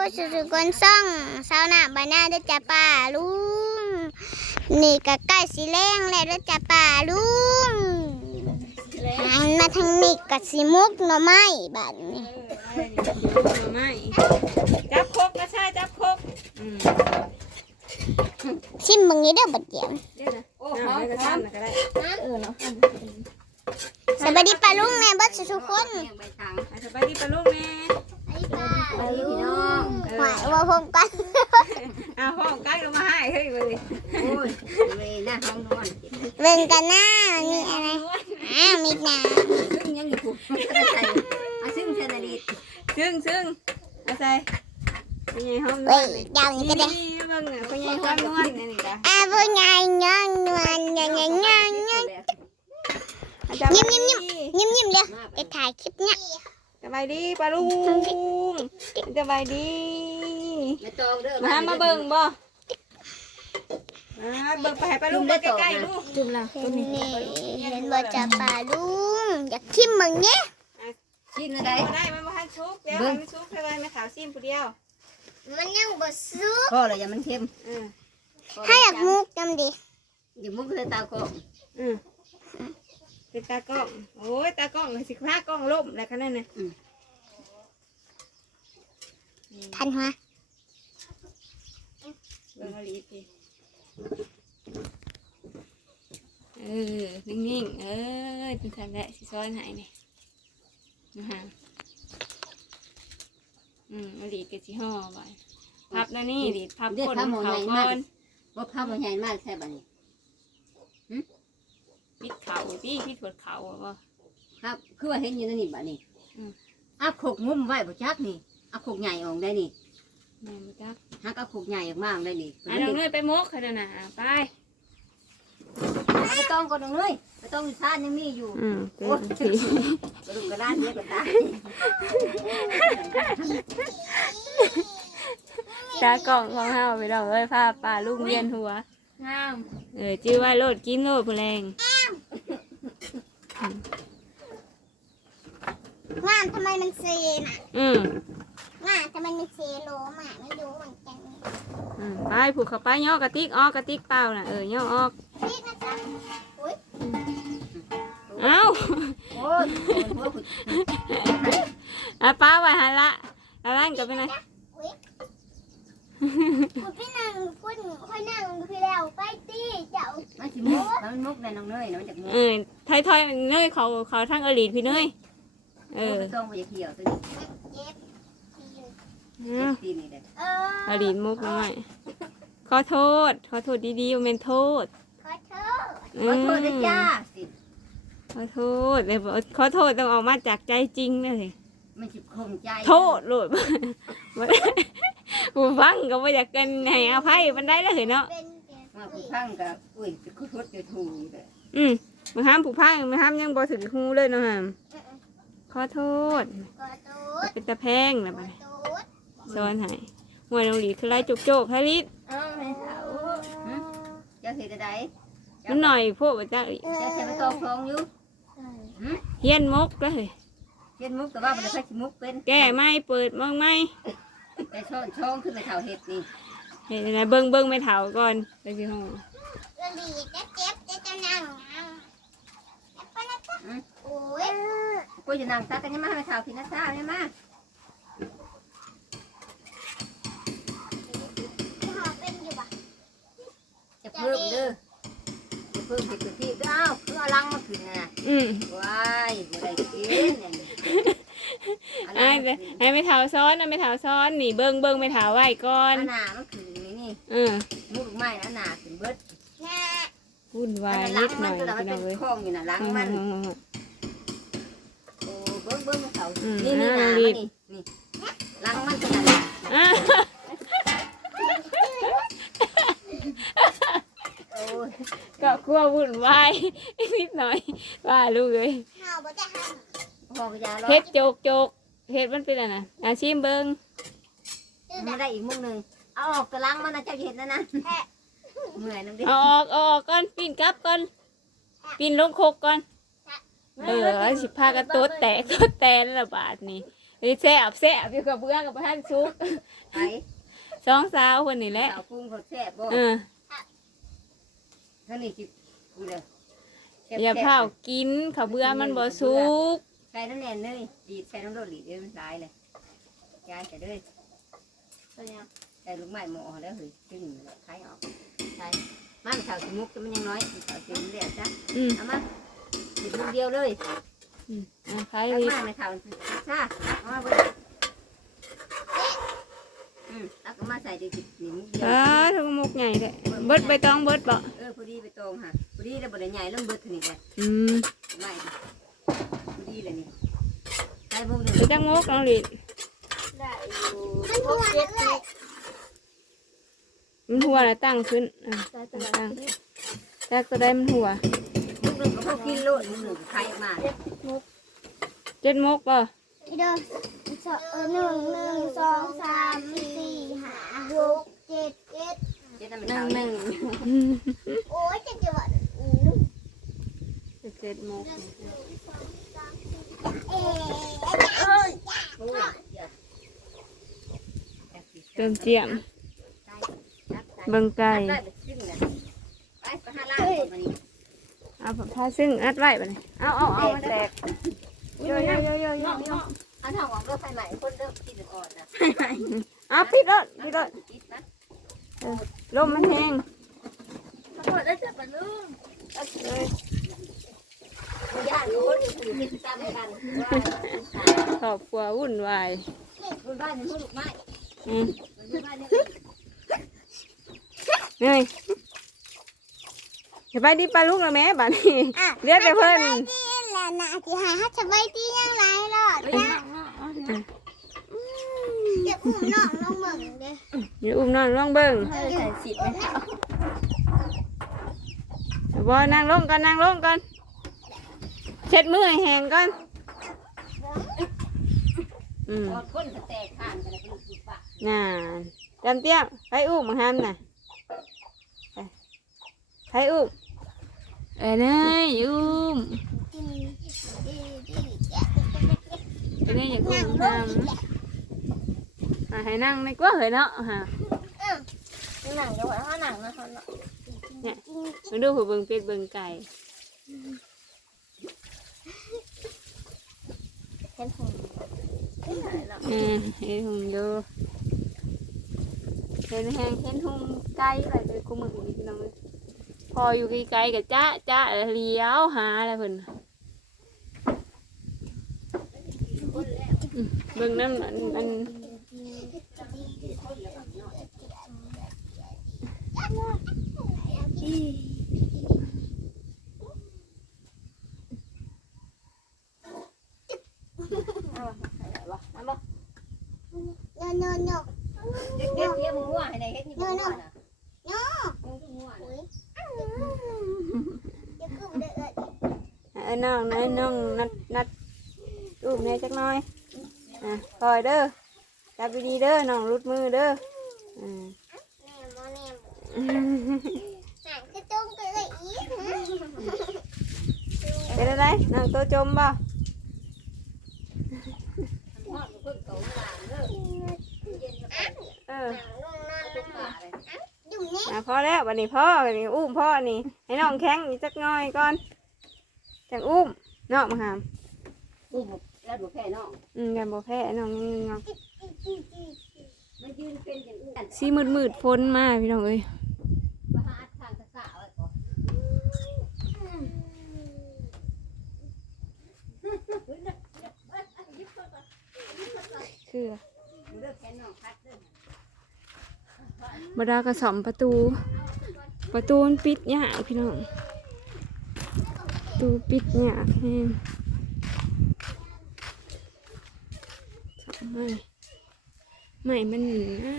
บ่สุสุคนซ่องสาวหน้าบานาเด้อจ้าป้าลุงนี่ก็ใกล้สิแรงแล้วเด้อจ้าป้าลุงหันมาทางนี้ก็สิมุกหน่อไม้บัดนี้เออเอาไม่จับคกนะใช่จับคกอืมชิมมึงนี้เด้อบัดเดียวเดี๋ยวนะโอ้หอมก็ทำก็ได้เออเนาะสวัสดีป้าลุงแม่เบ่สุสุคนไปทางอะสบายดีปะลูกแม่ ไปพี่น้องหวายว่าพร้อมกันอ้าวห้องใกล้ก็มาให้เฮ้ยเลยโอ้ยเลยหน้าห้องนอนเบิ่งกันหน้ามีอะไรอ้าวมีหนาซึ่งยังอยู่ถูกไม่ได้ใส่อาซึ่งเชนาดีซึ่งซึ่งเอาใส่เป็นไงห้องนเว้วยดยาวนี่ก็ได้นี่เบิ่งอะเป็นไงห้องนวดนี่นี่จ้ะอาบุญใหญ่ย้อนนวลย้อนย้อนย้อนยิ้มยิ้มยิ้มยิ้มยิ้มเด้อไปถ่ายคลิปเนี้ย สบายดีปะลุงสบายดีไม่ตองเด้อมามาเบิ่งบ่อ่าเบิ่งไปให้ปะลุงเบิ่งใกล้ๆลูกจุ่มละนี่เห็นว่าจะป่าลุงอยากชิมมึงเนี้ยชิ้นอะไรบ่ได้มันบ่ทันสุกเดี๋ยวให้มันสุกให้ไว้แม่ขาวซิมผู้เดียว มันยังบ่สุกพ่อเลยอย่ามันเค็มเออให้อยากมุกจำดิอย่ามุกเลยตาโกอืม เป็นตากล้อง โอ้ยตากล้องสิพากล้องล่มแล้วคะนั่นน่ะทันหัวเบิ่งเอาลีสิเออ นิ่งๆ เออจังซั่นแหละสิซ้อนให้นี่นะฮะอืมเอาลีก็สิห่อไว้พับแล้วนี่ลีพับก้นเขาก่อนว่าภาพมันใหญ่มากใช่ป่ะนี่ ปิดเขาพี่พี่ถวดเขาอะบ่ครับ คือว่าเห็นอยู่นั่นนี่ป่ะนี่อืมอะขกงุ้มไว้บ่จักนี่อะขกใหญ่ออกได้นี่แม่บ่จักฮักอะขกใหญ่ออกมากได้นี่อะน้องเนยไปมกค่ะเดี๋ยวนะอะไปไม่ต้องก็น้องเลยไม่ต้องอยู่ชาติยังมีอยู่อืมโอ้ยกระดูกกระด้านเยอะกว่าตายตากล่องของเฮาไปดอกเอ้ยพาป่าลูกเวียนหัวงามเออจื้อว่าโลดกินโลดผู้แรง งานทำไมมันเซน่ะอืมงานทำไมมันเซโลมาไม่รู้เหมือนกันอืมไปผูกเข้าไปย่อกระติกออกกระติกเปล่าน่ะเออย่อออกนี่นะจ๊ะอุ้ยเอ้าโอ้ยหัวขุดอะป้าไว้หันละแล้วนั่นก็เป็นไงคุณพี่นั่งคุณค่อยนั่งคือแล้วไปตีเจ้ามันสิมุกมันมุกในน้องเนยนะมันจากมุกเออถอยถอยๆเนยเขาเขาทั้งอลีดพี่เนย เออไม่ต้องไปเกี่ยวตัวนี้เจ็บอืมตีนี่เด้อเออลีดมุกน้อย ขอโทษ ขอโทษดีๆเป็นโทษ ขอโทษ ขอโทษนะจ้าขอโทษเลยขอโทษต้องออกมาจากใจจริงนะสิมันสิคงใจ โทษโหลดบ่ผู้ฟังก็ไม่อยากกันให้อภัยมันได้แล้วเหรอเนาะมาผู้พังกับอุ้ยขอโทษจะถูกเลยอืมมาห้ามผู้พังมาห้ามยังบ่ถึงหูเลยเนาะฮะ ขอโทษขอโทษเป็นตะแพงนะบัดนี้ขอโทษสอนให้หวยลงหลีคือไรจุกโจกฮาริสเอ้าไม่เท่าจะเสียใดมันหน่อยพวกว่าจะอีกจะใช้ไปตองทองอยู่เฮียนมกแล้วเฮ้ยเช่นมุกแต่ว่ามันจะใช้มุกเป็นแก้ไม่เปิดมั่งไหมแต่ช่องช่องขึ้นไปเท่าเห็ดนี่เห็นไหมเบิ้งเบิ้งไม่เถาก่อนไปที่ห้องเรื่องดีจะเจ็บจะจะนั่งนั่งไปนะจ๊ะโอ้ย กูจะนั่งตักกันยังมาให้เท่าพี่นัทราเนี่ยมาที่หอเป็นอยู่ปะจะเพิ่มเด้อจะเพิ่มเห็ดตัวที่อ้าวคือเอาลังมาขึ้นน่ะอืมว้ายบ่ได้กินอย่างนี้ไอ้ไปให้ไม่เถาซ้อนนะไม่เถาซ้อน นี่เบิ้งเบิ้งไม่เถาไว้ก่อนอันหนามันขึ้นนี่นี่เออมุกไม้อันหนาขึ้นเบิดแน่วุ่นวาอันยนั้นนิลังดหมัน่นอยตัวนั้นมันพี่น้อนงเอ้ยเป็คล้องอยู่น่ะลังมัน อืมโอ้เบิ้งเบิ้งเขาอืมนี่นี่อ่านารีมันบนี่นี่ลังมันตัวนั้นอะโอ้ยก็กลัววุ่นวายนิดหน่อยว่าลูกเลยหอบ่จะหันพ่อกระยาล้อเฮ็ดโจกโจกเฮ็ดมันเป็นอะไรนะอาชิมเบิ้งไม่ได้อีกมุกหนึ่งเอาออกกระลังมันนะเจ้าเห็นนะนะเมื่อยน้ำดิเอาออกเอาออกก่อนปีนกลับก่อนปีนลงโคกก่อน เออสิพากันโต๊ดแตกโต๊ดแตนละบาทนี่ไอ้แซ่บแซ่บอยู่กับเบื้องกับท่านชุกไปสองสาวคนนี้แหละสาวปรุงเขาแซ่บบ่เออเท่านี้จิกูเลยแซ่บอย่าแซ่บเผากินข้าวเบื่อมันบ่สุกใส่น้ำแน่นเลยดีดใส่น้ำโดดดีดเดี๋ยวมันตายเลยยายใส่เลยใส่ลูกไม้หมอแล้วเฮ้ยจึงคล้ายออกใส่มันข่าวสมุกมันยังน้อยข่าวเสียงเรียกจ้ะอืมเอามา หยิบลูกเดียวเลยอืมอะใครตักดีมาในข่าวซ่าเอามาเบิดอืมตักเอามาใส่ดีจิบหนิมเดียวอ่าทุกมุกใหญ่เลยเบิดใบตองเบิดบ่เออพอดีไปตรงค่ะพอดีแล้วบดใหญ่เริ่มเบิดเทานี้เลยอืมไม่พอดีเลยนี่ใส่มุกหนึ่งไปจังมุกน้องลิดมันหัวเลยมันหัวแล้วตั้งขึ้นอะตั้งตั้งแรกตัวได้มันหัวมุก หนึ่งก็พอกินโลดมุกหนึ่งใครมาเจ็ดมกป่ะเด้อหนึ่งหนึ่งสองสามสี่ห้าหกเจ็ดเจ็ดเจ๊ทำเป็นข่าวหนึ่งโอ้ยจะจะว่าอืมเจ็ดมุกเอ๊ะโอ้ยเติมเจียมเบิ่งไก่ ได้ไปขึ้นเลยไปไปหาล่างก่อนมานี่ เอาผ้าซึ่งอัดไว้ป่ะเนี่ยเอาเอาเอามันแตกโยโยโยโยโยโยอันทางของเราไฟใหม่คนเริ่มกินอ่อนนะเอาปิดรถปิดรถปิดนะลมมันแห้งขอโทษได้จับปะลุงย่านรู้อยู่ที่ตามกันว่าครอบครัววุ่นวายบนบ้านนี่พูดลูกไม้อืมบนบ้านนี่เหนื่อย สบายดีปลาลูกแล้วแม่บ้านนี้เรียกแต่เพิ่นนี่แหละนะที่หาฮัสบายดียังไรหรอดนะเดี๋ยวอุ้มน้องลงเบิ่งเด้อเดี๋ยวอุ้มนอนลองเบิ่งใส่สิบไหมคะบ่นั่งลงก่อนนั่งลงก่อนเช็ดมือให้แห้งก่อนอืมคนจะแตกข้างกันเป็นสิบปะน่าจำเตี้ยไปอุ้มมาห้ามน่ะไปไปอุ้ม เอ้ยเนยอุ้มดีดีดีเอ้ยเนยอย่าอุ้มห้ามอะให้นั่งในกว่าเหยเนาะฮะหนังเดี๋ยวไว้ข้างหนังนะคะเขาะเนาะมาดูผู้เบิ่งเป็ดเบิ่งไก่เห็นผมเออเห็นหุ่มดูเห็นแหงเห็นหุ่มไก่อะไรไปกูมึงนี่น้องเอ้ย พออยู่ไกลๆกับจ้าจ้าเลี้ยวหาอะไรเพิ่นอืมเบิ่งน้ำอันอันโนโนโน เด็กเด็กเทียมงัวให้ในเฮ็ดนี่งัวนะ โน งัว อุ้ยจะกุ้มเด้อ เอ้น้องนะน้องนัดนัดรูปแม่จักหน่อยอะคอยเด้อจับดีๆเด้อน้องรุดมือเด้ออ่าแม่มแหนังจะจุ้งไปเป็นอะไรน้องตัวจมบ่เพิ่นมาเด้อเย็นแล้วเออลงนอนเป็นป่าเลยอยู่นี่อะพอแล้ววันนี้พ่อวันนี้อุ้มพ่อนี่ให้น้องแข้งอีกจักหน่อยก่อน จังอุ้มน้องมาหามอุ้มแล้วดูแค่น้องอืมกันบ่แพ้น้องยังงองมันยืนเป็นอย่างอื่นสีมืดมืดๆฝนมาพี่น้องเอ้ยมาหาทางกระสาไว้ก่อนคือเลือกแค่น้องพัดเด้อบดากระสอมประตู ประตูมันปิดยากพี่น้องประ ตูปิดยาแห้งสองไม้ไม้มันหนีนะ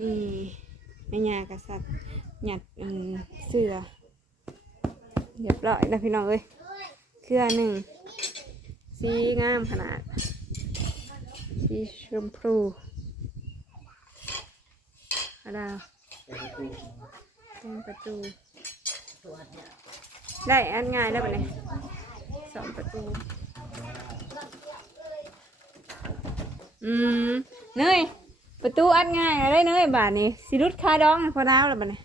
นี่แม่ยากระสัดหยัดเสือเรียบร้อยแล้วพี่น้องเอ้ยเครือหนึ่งสีงามขนาด สีชมพูกระดาวเป็นประตู ได้อันง่ายแล้วปะเนี่ยสองประตู อืมเนยประตูอัดง่ายอะไรเนยบาทนี้สิรุดคาดองพอดาวแล้วบาทนี้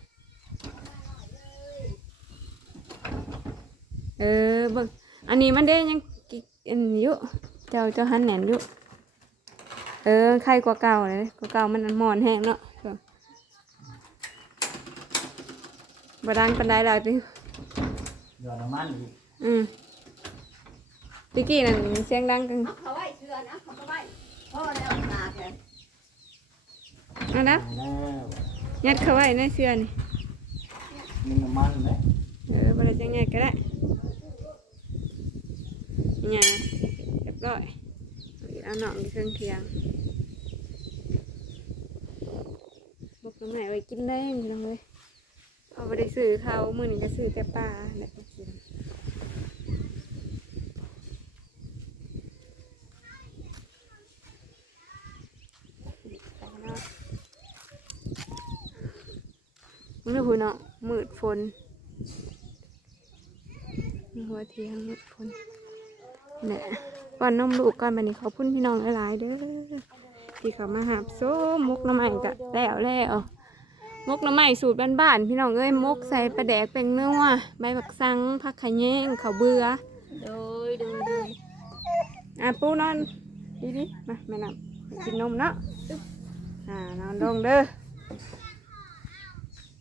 เออเบิ่งอันนี้มันได้ยังกินอยู่เจ้าเจ้าหันแหนนอยู่เออใครกว่าเก่าเลยกว่าเก่ามันมอนแห้งเนาะเออ บดังปันไดหลายติหยอดน้ำมันอีกอืมตะกี้นั่นเสียงดังกันเอาเขาไว้เชือนะเขาก็ไว้พ่อแล้วหนาแกเอานะแล้วยัดเข้าไว้ในเสื้อนี่มีน้ำมันไหมเออบ่ได้จังไงก็ได้นี่ไงเรียบร้อยเอาหนองอยู่เครื่องเคียงบอกน้ำไหนไว้กินได้พี่น้องเลยาไปได้ซื้อเขามื้อนี้ก็ซื้อแต่ปลาแหละมากินมึงดูเนาะมืดฝนมีหัวเทียงมืดฝนเนี่ยก่อนนมลูกก่อนบันนี้ขอบคุณพี่น้องหลายๆเด้อที่เขามาหาบโซ่มุกน้ำใหม่กะแล้วแล้ว มกหน้ำใหม่สูตรบ้านๆพี่น้องเอ้ยมกใส่ปลาแดกเป็นเนื้อใบบักซังผักขะแยงข้าวเบื่อโดยโดยโดยอะปูนอนดีดีๆมาแม่นำกินนมเนาะอ่านอนลงเด้อ